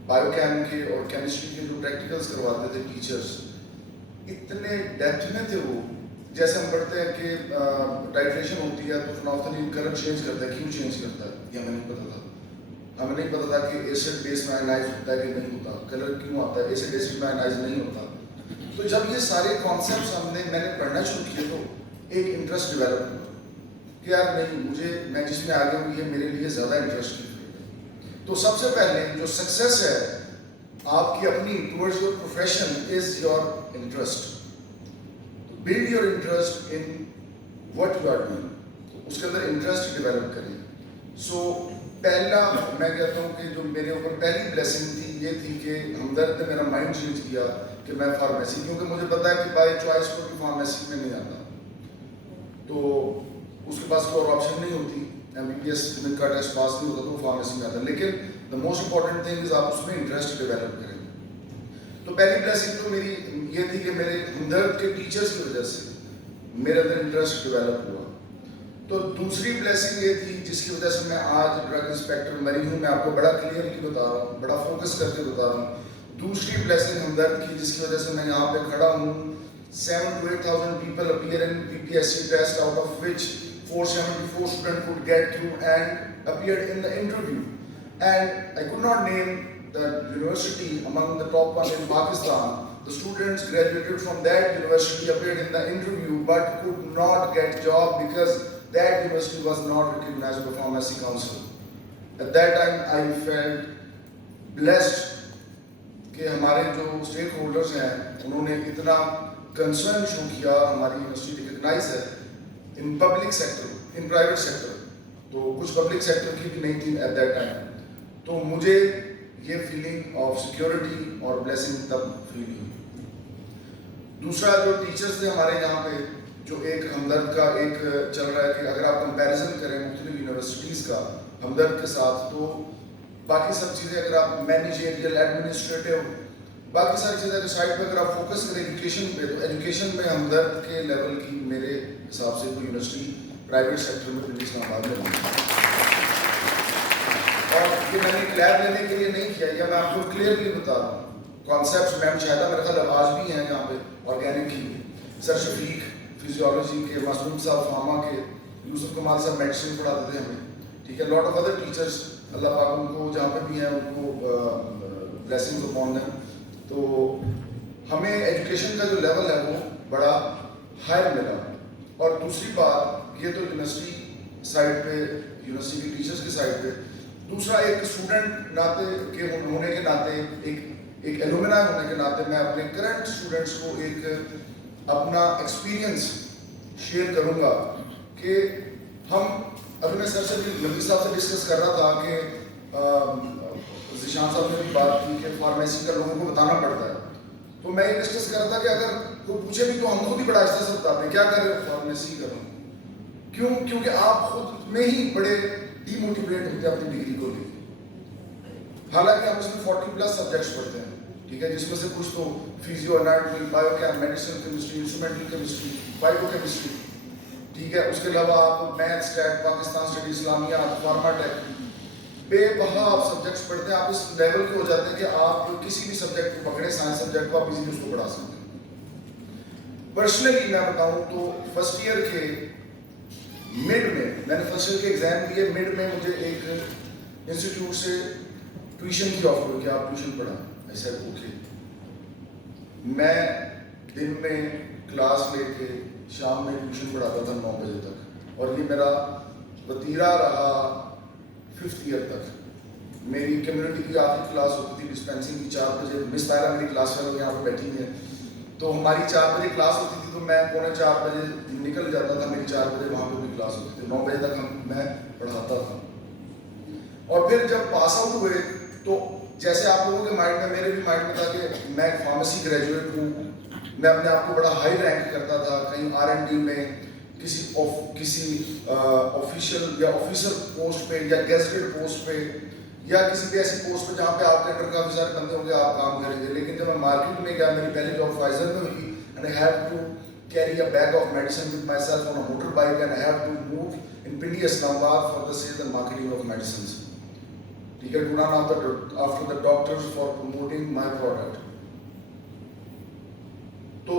بایو کیم کے اور کیمسٹری کے جو پریکٹیکلس کرواتے تھے ٹیچرس اتنے ڈیپتھ میں تھے وہ. جیسے ہم پڑھتے ہیں کہ ٹائٹریشن ہوتی ہے تو فنوفتنین کرنٹ چینج کرتا ہے, کیوں چینج کرتا ہے یہ ہمیں نہیں پتہ تھا. ہمیں نہیں پتہ تھا کہ ایسڈ بیس میں آئنائز ہوتا ہے کہ نہیں ہوتا, کلر کیوں آتا ہے, ایسڈ ایسڈ میں آئنائز نہیں ہوتا. تو جب یہ سارے کانسیپٹس میں نے پڑھنا شروع کیے تو ایک انٹرسٹ ڈیولپ ہوا کہ یار نہیں, میں جس میں آگے ہوں یہ میرے لیے زیادہ انٹرسٹ ہے. تو سب سے پہلے جو سکسیس ہے آپ کی اپنی towards your profession is your interest. Build your interest in what you are doing, اس کے اندر انٹرسٹ ڈیولپ کریں. سو پہلا میں کہتا ہوں کہ جو میرے اوپر پہلی بلیسنگ تھی یہ تھی کہ ہمدرد نے میرا مائنڈ چینج کیا کہ میں فارمیسی, کیونکہ مجھے پتا ہے کہ بائی چوائس کو بھی فارمیسی میں نہیں آتا تو اس کے پاس کوئی اور آپشن نہیں ہوتی, MBBS کا ٹیسٹ پاس نہیں ہوتا تو وہ فارمیسی میں آتا. لیکن the most important thing is آپ اس میں انٹرسٹ ڈیولپ کریں. تو پہلی بلیسنگ تو میری یہ تھی کہ میرے ہمدرد کے ٹیچرس کی وجہ سے میرے اندر انٹرسٹ ڈیولپ ہوا. تو دوسری بلیسنگ یہ تھی جس کی وجہ سے میں آج ڈرگ انسپیکٹر بنی ہوں. میں آپ کو بڑا کلیئرلی بتا رہا ہوں, بڑا فوکس کر کے بتا رہا ہوں. دوسری بلیسنگ ہمدرد کی جس کی وجہ سے میں یہاں پہ کھڑا ہوں. 7,000 to 8,000 people appear in PPSC test, out of which 474 students could get through and appeared in the interview. And I could not name the university among the top one in Pakistan. The students graduated from that university, appeared in the interview, but could not get job because that university was not recognized by Pharmacy Council. At that time, I felt blessed کہ ہمارے جو stake holders ہیں انہوں نے اتنا concern show کیا. ہماری university recognise ہے ان public sector, in private sector, تو کچھ پبلک سیکٹر کی بھی نہیں تھی ایٹ دیٹ ٹائم. تو مجھے یہ فیلنگ آف سیکورٹی اور بلیسنگ تب فیل ہوئی. دوسرا جو ٹیچرز تھے ہمارے یہاں پہ, جو ایک ہمدرد کا ایک چل رہا ہے کہ اگر آپ کمپیریزن کریں مختلف یونیورسٹیز کا ہمدرد کے ساتھ, تو باقی سب چیزیں اگر آپ مینیجریل, ایڈمنسٹریٹو, باقی ساری چیزیں کے سائڈ پہ اگر آپ فوکس کریں ایجوکیشن پہ, تو ایجوکیشن میں ہمدرد کے لیول کی میرے حساب سے کوئی یونیورسٹی پرائیویٹ سیکٹر میں پنڈی اسلام آباد میں نہیں. اور یہ میں نے کلیئر لینے کے لیے نہیں کیا, یا میں آپ کو کلیئرلی بتا رہا ہوں. کانسیپٹس میم شاہدہ میرے خیال آج بھی ہیں یہاں پہ آرگینک کی, سر شفیق فزیولوجی کے, معصوم صاحب فارما کے, یوسف کمال صاحب میڈیسن پڑھاتے تھے ہمیں, ٹھیک ہے. لاٹ آف ادر ٹیچرس, اللہ پاک ان کو جہاں پہ بھی ہیں ان کو بلیسنگ اپون دیں. تو ہمیں ایجوکیشن کا جو لیول ہے وہ بڑا ہائر ملا. اور دوسری بات یہ تو یونیورسٹی سائڈ پہ, یونیورسٹی کے ٹیچرس کی سائڈ پہ. دوسرا ایک اسٹوڈنٹ ناطے کے ہونے کے ناطے, ایک ایلومنا ہونے کے ناطے میں اپنے کرنٹ اسٹوڈنٹس کو ایک اپنا ایکسپیرینس شیئر کروں گا کہ ہم, ابھی میں سر سے بھی نبی صاحب سے ڈسکس کر رہا تھا کہ ذیشان صاحب نے بھی بات کی کہ فارمیسی کا لوگوں کو بتانا پڑتا ہے. تو میں یہ ڈسکس کر رہا تھا کہ اگر کوئی پوچھے بھی تو ہم خود ہی بڑا آہستہ سے بتاتے ہیں کیا کریں فارمیسی کروں. کیونکہ آپ خود میں ہی بڑے ڈی موٹیویٹ ہوتے ہیں اپنی ڈگری کو لے کے. حالانکہ ہم اس میں 40+ سبجیکٹس پڑھتے ہیں, ٹھیک ہے, جس میں سے کچھ تو physio, anatomy, biochem, medicine, chemistry, instrumental chemistry, phytochemistry, ٹھیک ہے. اس کے علاوہ آپ میتھ, اسٹیٹ, پاکستان اسٹڈی, اسلامیات, فارما ٹیک, بے بہا آپ سبجیکٹس پڑھتے ہیں. آپ اس لیول کے ہو جاتے ہیں کہ آپ کسی بھی سبجیکٹ کو پکڑیں, سائنس سبجیکٹ کو, آپ ایزیلی اس کو پڑھا سکتے ہیں. پرسنلی میں بتاؤں تو فرسٹ ایئر کے مڈ میں نے فرسٹ ایئر کے ایگزام دیے. مڈ میں مجھے ایک انسٹیٹیوٹ سے ٹیوشن کی آفر ہوئی کہ آپ ٹیوشن پڑھائیں. ایسا اوکے. میں دن میں کلاس لے کے شام میں ٹیوشن پڑھاتا تھا 9 بجے تک, اور یہ میرا وتیرہ رہا 5th ایئر تک. میری کمیونٹی کی آخری کلاس ہوتی تھی ڈسپینسنگ کی 4 بجے. مس طاہرہ میری کلاس فیلو یہاں پہ بیٹھی ہیں, تو ہماری 4 بجے کلاس ہوتی تھی, تو میں 3:45 بجے نکل جاتا تھا. میری 4 بجے وہاں پہ بھی کلاس ہوتی تھی, 9 بجے تک میں پڑھاتا تھا. اور پھر جب پاس آؤٹ ہوئے تو جیسے آپ لوگوں کے مائنڈ میں, میرے بھی مائنڈ میں تھا کہ میں فارمیسی گریجویٹ ہوں. میں اپنے آپ کو بڑا ہائی رینک کرتا تھا, کہیں R&D میں کسی آفیشیل یا آفیسر پوسٹ پہ یا گیزٹڈ پوسٹ پہ یا کسی بھی ایسی پوسٹ پہ جہاں پہ آپ کے انڈر کافی سارے بندے ہوں گے, آپ کام کریں گے. لیکن جب میں مارکیٹ میں گیا, میری پہلی جاب فائزر میں ہوئی, and I have to carry a bag of medicine with myself on a motorbike, and I have to move in Pindi, Islamabad for the sales and marketing of medicines. ٹھیک ہے, to run after the doctors for promoting my product. So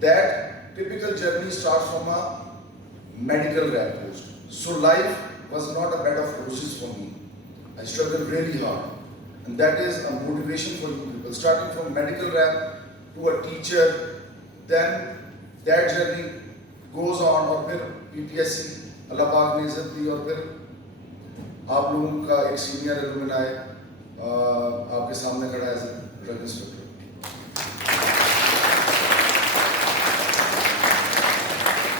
that typical journey starts from a medical rep post. So life was not a bed of roses for me. I struggled really hard, and that is a motivation for you people. Starting from medical rep to a teacher, then that journey goes on, اور پھر PPSC اللہ پاک نے عزت دی, اور پھر آپ لوگوں کا ایک سینئر ایلومنائی آپ کے سامنے کھڑا ہے ایز اے ڈرگ انسپیکٹر.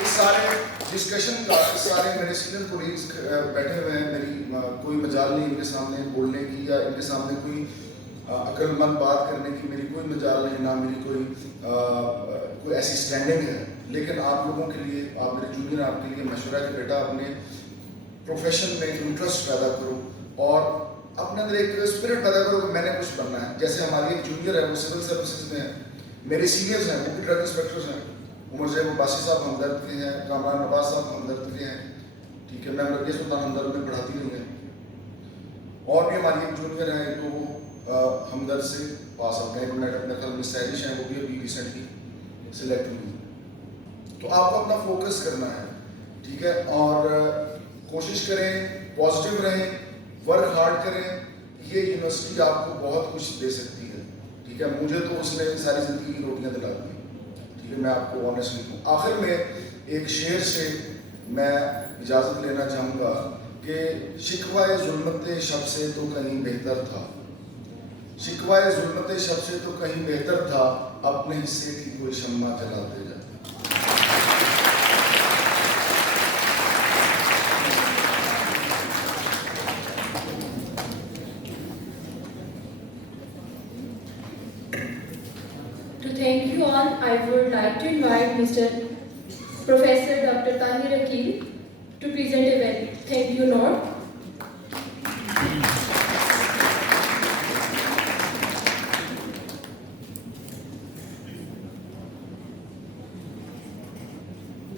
اس سارے ڈسکشن کا, اس سارے میرے سینئر کولیگز بیٹھے ہوئے ہیں, میری کوئی مجال نہیں ان کے سامنے بولنے کی, یا ان کے سامنے کوئی عقل مند بات کرنے کی میری کوئی مجال نہیں, نہ میری کوئی ایسی اسٹینڈنگ ہے. لیکن آپ لوگوں کے لیے, آپ میرے جونیئر, آپ کے لیے مشورہ کہ بیٹا اپنے پروفیشن میں انٹرسٹ پیدا کرو, اور اپنے اندر ایک اسپرٹ پیدا کرو کہ میں نے کچھ بننا ہے. جیسے ہماری ایک جونیئر ہے, وہ سول سروسز میں ہے, میرے سینئرز ہیں وہ بھی ڈرگ انسپیکٹرز ہیں, عمر زیب عباسی صاحب ہمدرد کے ہیں, کامران نواز صاحب ہمدرد کے ہیں, ٹھیک ہے, میم ربیہ سلطان ہمدرد میں پڑھاتی رہی ہیں, اور بھی ہماری ایک جونیئر ہیں تو وہ ہمدرد سے پاس آؤٹ ہیں, اپنے خیال میں سیرش ہیں, وہ بھی ابھی ریسنٹلی سلیکٹ ہوئی. تو آپ کو اپنا فوکس کرنا ہے, ٹھیک ہے, اور کوشش کریں, پازیٹیو رہیں, ورک ہارڈ کریں. یہ یونیورسٹی آپ کو بہت کچھ دے سکتی ہے, ٹھیک ہے. مجھے تو اس نے ساری زندگی کی روٹیاں دلا دی, ٹھیک ہے, میں آپ کو آنیسٹلی ہوں. آخر میں ایک شعر سے میں اجازت لینا چاہوں گا کہ شکوائے ظلمت شب سے تو کہیں بہتر تھا, شکوائے ظلمت شب سے تو کہیں بہتر تھا, اپنے حصے کی کوئی شمع جلاتے جا. To thank you all, I would like to invite Mr. Professor Dr. Tahir Akil to present a very thank you note.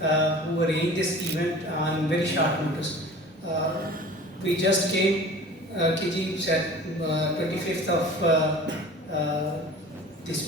who arranged this event on very short notice. We just came, KG said 25th of this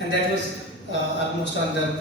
and that was almost on the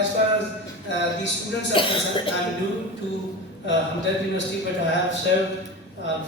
As far as the students are concerned, I'm new to Hamdard University, but I have served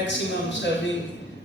maximum serving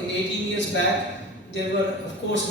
in 18 years back, there were of course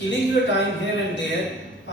killing your time here and there,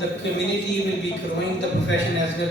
the community, will be growing the profession as well.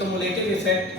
cumulative effect,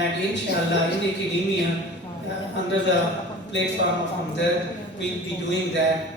and inshallah in academia under the platform of Hamdard we'll be doing that.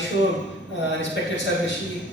assure respected Sir Rashid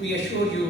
we assure you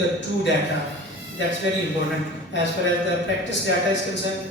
the true data. That's very important. As far as the practice data is concerned,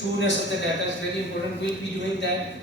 trueness of the data is very important. We'll be doing that.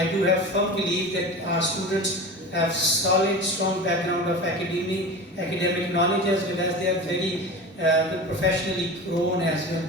I do have firm belief that our students have solid, strong background of academic knowledge as well as they are very professionally grown as well.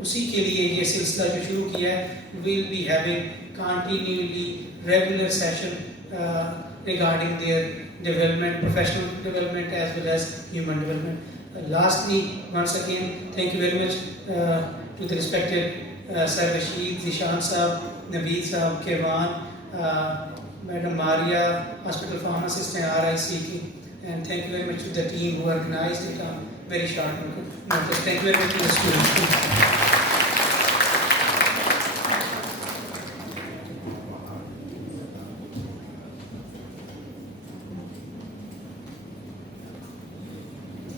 اسی کے لیے یہ سلسلہ جو شروع کیا ہے. We'll be having continually regular session regarding their development, professional development as well as human development. Lastly, once again, thank you very much to the respected Sir Rashid, Zishan Sahab, Naveed Sahab, Kevan, Madam Maria, Hospital Pharmacist and RIC, and thank you very much to the team who organized it on very short notice. Thank you very much to the students.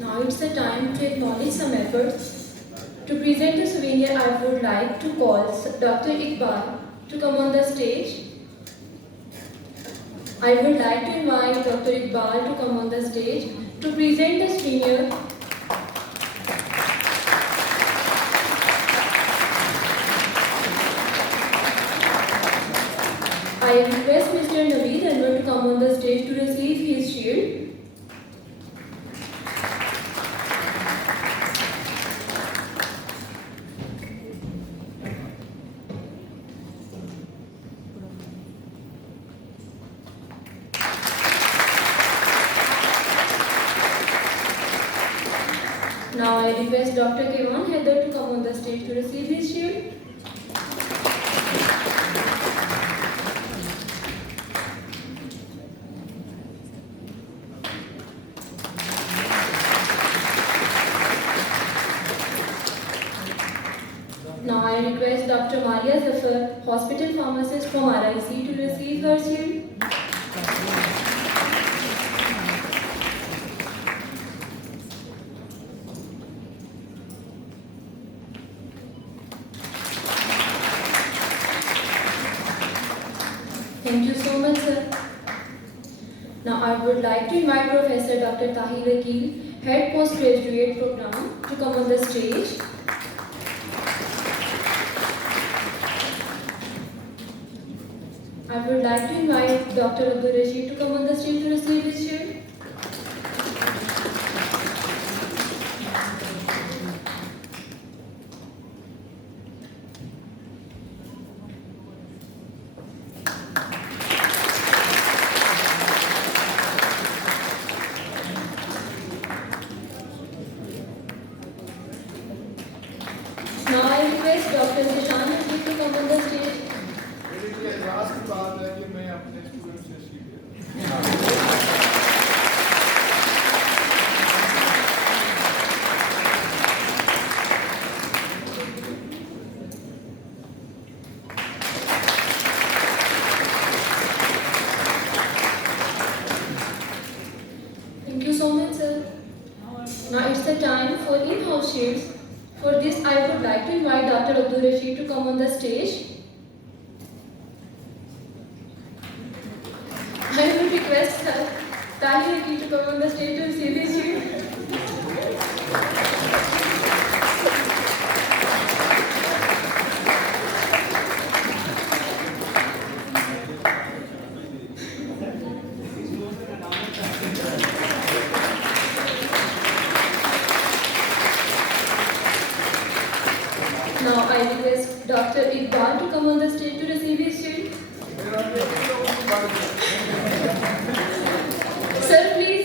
Now it's the time to acknowledge some efforts. To present the souvenir, I would like to call Dr. Iqbal to come on the stage. I would like to invite Dr. Iqbal to come on the stage to present the souvenir. I request Mr. Naveed Anwar to come on the stage to receive his shield. Now I request Dr. Kevan Haider to come on the stage to receive his shield. Now I request Dr. Maria Zafar, hospital pharmacist from RIC, to receive her shield. Thank you so much, sir. Now I would like to invite Professor Dr. Tahir Akil, Head Postgraduate Program, to come on the stage. I would like to invite Dr. Abdul Rashid to come on the stage to receive his shield. Now I request Dr. Zishan Rashid to come on the stage. میرے لیے اعزاز کی بات ہے کہ میں اپنے student سے سیکھ لوں. Thank you so much, sir. Now it's the time for in-house shields. For this, I would like to invite Dr. Abdul Rashid to come on the stage. I would request Sir Tahir Akil to come on the stage to receive his shield. Now I request Dr. Iqbal to come on the stage to receive his shield. Sir, please,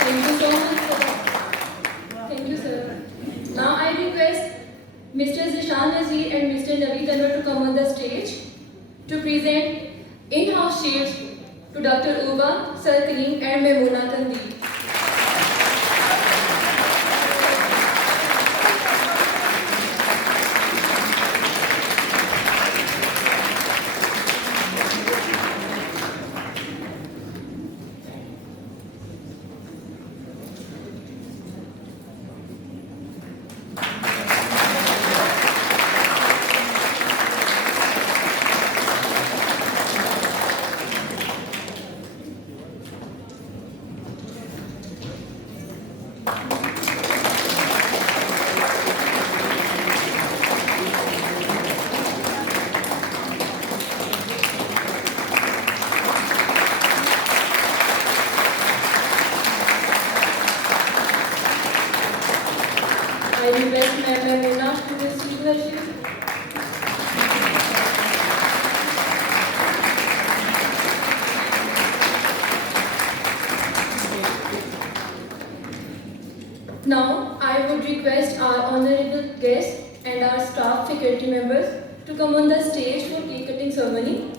Thank you so much, sir. Thank you, sir. Now I request Mr. Zishan Nazir and Mr. Naveed Anwar to come on the stage to present in-house shields to Dr. Uba, Sir Kareem and Maimuna Kandi. Harshit. Now, I would request our honorable guests and our staff faculty members to come on the stage for cake cutting ceremony.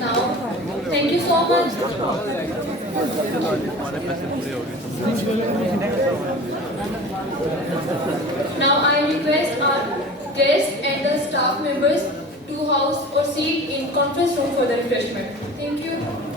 Now, thank you so much. Now I request our guests and the staff members to house or seat in conference room for the refreshment. Thank you.